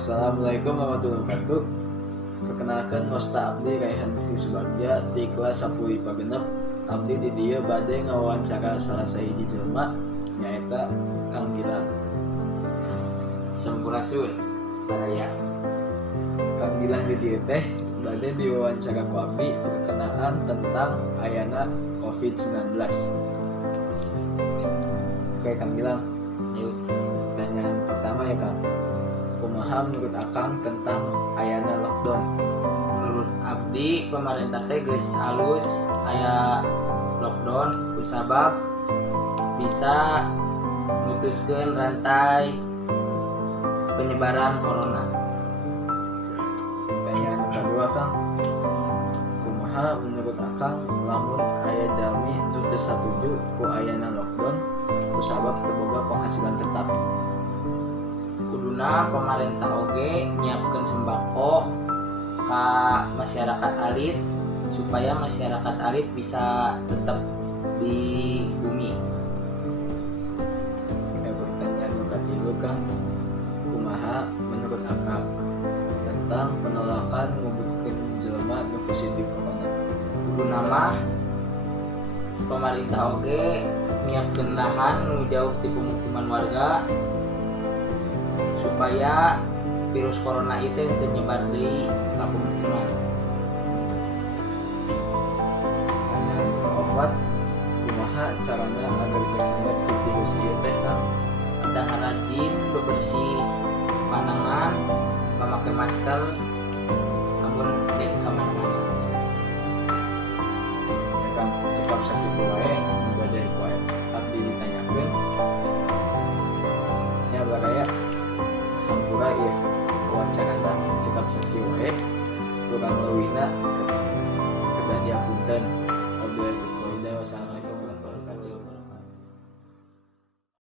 Assalamualaikum warahmatullahi wabarakatuh. Perkenalkan Mosta Abdi Raihan Sri Subagja di kelas 10 IPA genep. Abdi di dieu bade ngawawancara salah sahiji jelema nyaeta Kang Gilang. Sampurasun Baraya. Kang Gilang di dieu teh bade diwawancara ku abdi perkenaan tentang ayana COVID-19. Oke Kang Gilang, Yuk. pertanyaan pertama ya Kang. Kumaha menurut Akang tentang ayana lockdown? Menurut Abdi pemerintah teh geus halus aya lockdown kusabab bisa mutuskeun rantai penyebaran corona. Pertanyaan kedua Kang, kumaha menurut Akang lamun aya jalmi nu teu satuju ku ayana lockdown kusabab teu boga penghasilan tetap? Kuduna pemerintah oge nyiapkeun sembako ka masyarakat alit supaya masyarakat alit bisa tetap di bumi. Pertanyaan nu katilu Kang, kumaha menurut Akang tentang penolakan ngumpulkeun jelema nu positif corona? Kuduna mah pemerintah oge nyiapkeun lahan nu jauh ti pemukiman warga supaya virus corona itu teu nyebar deui ka pemukiman. Pertanyaan keempat, kumaha carana agar terhindar ti virus ieu teh Kang? Kumaha rajin bebersih panangan, memakai masker, namun dek kamar-kamar. Ya Kang, cekap sakitu wae nu bade ku abdi ditanyakeun. Ya baraya hampura ieu wawancarana cekap sakitu wae, kurang leuwihna kedah diapunten.